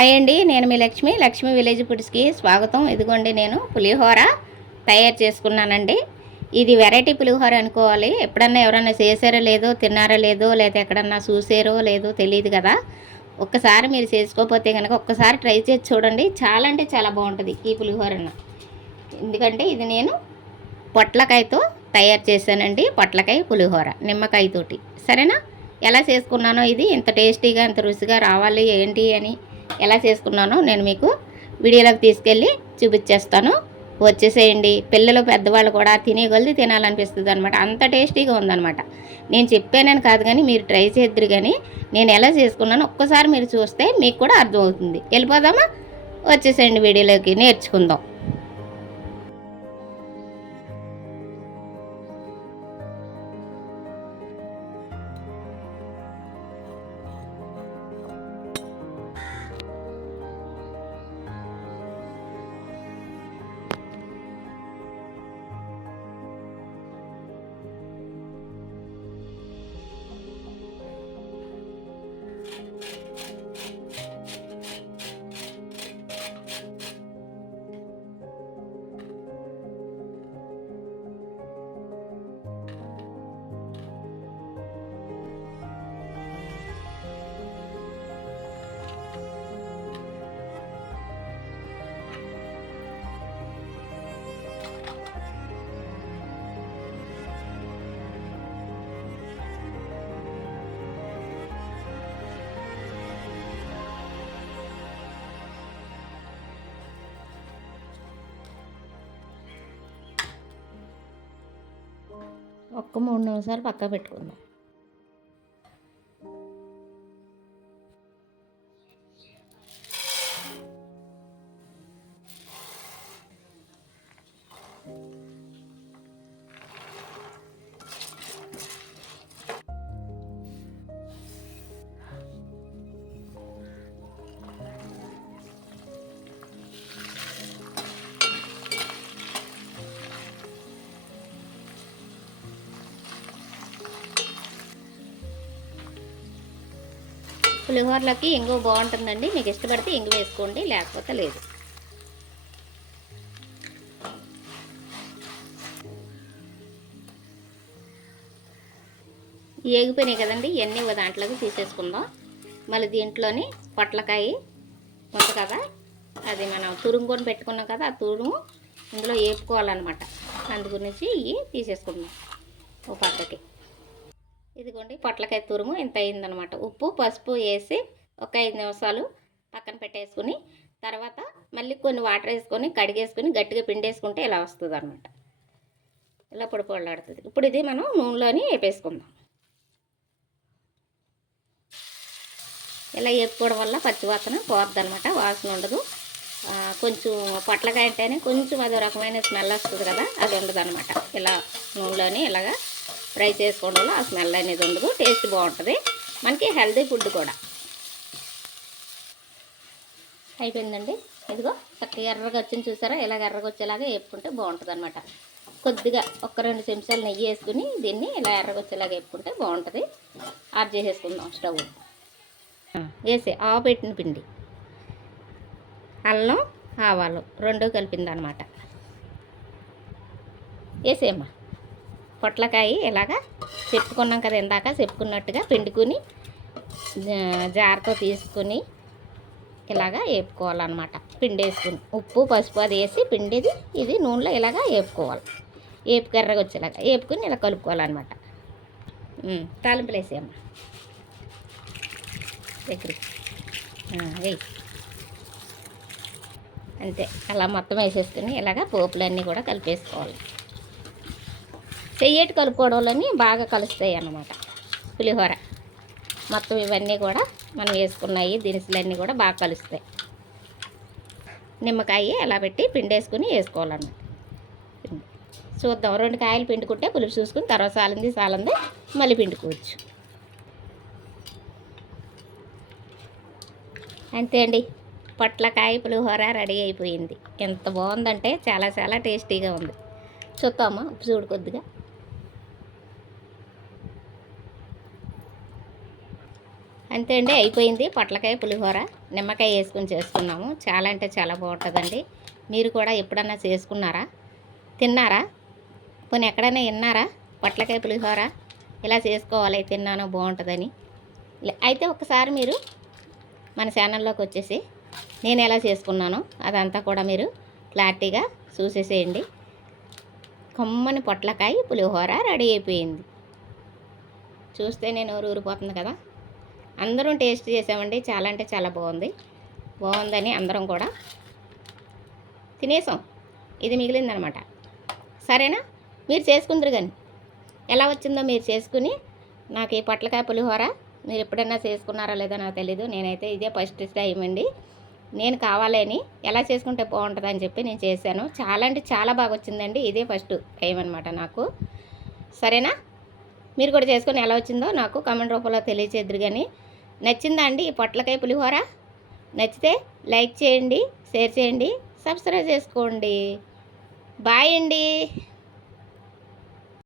Hi అండి నేను మీ లక్ష్మి లక్ష్మి విలేజ్ ఫుడ్స్కి స్వాగతం. ఇదిగోండి నేను పులిహోర తయారు చేసుకున్నానండి. ఇది వెరైటీ పులిహోర అనుకోవాలి. ఎప్పుడన్నా ఎవరన్నా చేశారో లేదో తిన్నారో లేదో లేదా ఎక్కడన్నా చూసారో లేదో తెలియదు కదా. ఒక్కసారి మీరు చేసుకోకపోతే కనుక ఒక్కసారి ట్రై చేసి చూడండి. చాలా అంటే చాలా బాగుంటుంది ఈ పులిహోరన. ఎందుకంటే ఇది నేను పొట్లకాయతో తయారు చేశానండి పొట్లకాయ పులిహోర నిమ్మకాయతోటి సరేనా? ఎలా చేసుకున్నానో ఇది ఇంత టేస్టీగా ఇంత రుచిగా రావాలి ఏంటి అని ఎలా చేసుకున్నానో నేను మీకు వీడియోలోకి తీసుకెళ్ళి చూపించేస్తాను. వచ్చేసేయండి. పిల్లలు పెద్దవాళ్ళు కూడా తినే కొలిది తినాలనిపిస్తుంది అనమాట అంత టేస్టీగా ఉందనమాట నేను చెప్పానని కాదు కానీ మీరు ట్రై చేద్దరు కానీ నేను ఎలా చేసుకున్నానో ఒక్కసారి మీరు చూస్తే మీకు కూడా అర్థమవుతుంది. వెళ్ళిపోదామా? వచ్చేసేయండి వీడియోలోకి. నేర్చుకుందాం. ఒక్క మూడు నిమిషాలు పక్క పెట్టుకుందాం. పులిహోరలోకి ఇంగు బాగుంటుందండి. మీకు ఇష్టపడితే ఇంగు వేసుకోండి లేకపోతే లేదు. ఏగిపోయినాయి కదండి ఇవన్నీ ఒక దాంట్లోకి తీసేసుకుందాం. మళ్ళీ దీంట్లోని పొట్లకాయ ఉంది కదా అది మనం తురుముకొని పెట్టుకున్నాం కదా ఆ తురుము ఇందులో వేపుకోవాలన్నమాట అందు గురించి ఇవి తీసేసుకుందాం. ఓ పక్కకి ఇదిగోండి పొట్లకాయ తురుము ఇంత అయిందనమాట. ఉప్పు పసుపు వేసి ఒక ఐదు నిమిషాలు పక్కన పెట్టేసుకుని తర్వాత మళ్ళీ కొన్ని వాటర్ వేసుకొని కడిగేసుకొని గట్టిగా పిండేసుకుంటే ఇలా వస్తుంది అనమాట ఇలా పొడి పొడలాడుతుంది. ఇప్పుడు ఇది మనం నూనెలోని వేపేసుకుందాం. ఇలా వేపుకోవడం వల్ల పచ్చివాసన పోద్ది అనమాట వాసన ఉండదు. కొంచెం పొట్లకాయ అంటేనే కొంచెం అదో రకమైన స్మెల్ వస్తుంది కదా అది ఉండదు అనమాట ఇలా నూనెలోని ఇలాగా ఫ్రై చేసుకోవడం వల్ల ఆ స్మెల్ అనేది ఉండదు టేస్ట్ బాగుంటుంది. మనకి హెల్దీ ఫుడ్ కూడా. అయిపోయిందండి. ఇదిగో చక్కగా ఎర్రగా వచ్చింది చూసారా? ఇలాగ ఎర్రగా వచ్చేలాగా వేపుకుంటే బాగుంటుంది అనమాట కొద్దిగా ఒక రెండు చెంచాలు నెయ్యి వేసుకుని దీన్ని ఇలా ఎర్రగా వచ్చేలాగా వేపుకుంటే బాగుంటుంది. ఆఫ్ చేసేసుకుందాం స్టవ్. వేసి ఆవు పెట్టిన పిండి. అల్లం ఆవాలు రెండు కలిపిందనమాట వేసేయమ్మా. పొట్లకాయ ఇలాగా చెప్పుకున్నాం కదా ఇందాక చెప్పుకున్నట్టుగా పిండుకుని జా- జారతో తీసుకుని ఇలాగా వేపుకోవాలన్నమాట పిండి వేసుకుని ఉప్పు పసుపు అది వేసి పిండిది ఇది నూనెలో ఇలాగా వేపుకోవాలి వేపు కర్రగా వచ్చేలాగా వేపుకుని ఇలా కలుపుకోవాలన్నమాట. తాలింపులు వేసేయమ్మా. దగ్గర వేయి. అంతే అలా మొత్తం వేసేసుకుని ఇలాగా పోపులన్నీ కూడా కలిపేసుకోవాలి. చెయ్యేటి కలుపుకోవడంలోని బాగా కలుస్తాయి అన్నమాట. పులిహోర. మొత్తం ఇవన్నీ కూడా మనం వేసుకున్నాయి దినుసులన్నీ కూడా బాగా కలుస్తాయి. నిమ్మకాయ ఎలా పెట్టి పిండేసుకుని వేసుకోవాలన్నమాట. చూద్దాం. రెండు కాయలు పిండుకుంటే పులుపు చూసుకుని తర్వాత సాలింది సాలంది మళ్ళీ పిండుకోవచ్చు. అంతే అండి. పొట్లకాయ పులిహోర రెడీ అయిపోయింది. ఎంత బాగుందంటే చాలా చాలా టేస్టీగా ఉంది. చూద్దామా? ఉప్పు చూడు కొద్దిగా. అంతే అండి అయిపోయింది. పొట్లకాయ పులిహోర నిమ్మకాయ వేసుకుని చేసుకున్నాము చాలా అంటే చాలా బాగుంటుందండి. మీరు కూడా ఎప్పుడన్నా చేసుకున్నారా? తిన్నారా? పోనీ ఎక్కడైనా విన్నారా? పొట్లకాయ పులిహోర ఇలా చేసుకోవాలి తిన్నాను బాగుంటుందని. అయితే ఒకసారి మీరు మన ఛానల్లోకి వచ్చేసి నేను ఎలా చేసుకున్నానో అదంతా కూడా మీరు క్లారిటీగా చూసేసేయండి. కమ్మని పొట్లకాయ పులిహోర రెడీ అయిపోయింది. చూస్తే నేను ఊరు ఊరిపోతుంది కదా? అందరం టేస్ట్ చేసామండి. చాలా అంటే చాలా బాగుంది. బాగుందని అందరం కూడా తినేసాం. ఇది మిగిలిందనమాట. సరేనా? మీరు చేసుకుందరు కానీ. ఎలా వచ్చిందో మీరు చేసుకుని నాకు ఈ పొట్లకాయ పులిహోర మీరు ఎప్పుడైనా చేసుకున్నారా లేదో నాకు తెలీదు. నేనైతే ఇదే ఫస్ట్ టైం అండి. నేను కావాలని ఎలా చేసుకుంటే బాగుంటుందని చెప్పి నేను చేశాను. చాలా అంటే చాలా బాగా వచ్చిందండి. ఇదే ఫస్ట్ టైం అనమాట నాకు. సరేనా? మీరు కూడా చేసుకొని ఎలా వచ్చిందో నాకు కామెంట్ రూపంలో తెలియచేద్దరు కానీ. నచ్చిందా అండి ఈ పొట్లకాయ పులిహోర. నచ్చితే లైక్ చేయండి షేర్ చేయండి సబ్స్క్రైబ్ చేసుకోండి. బాయ్ అండి.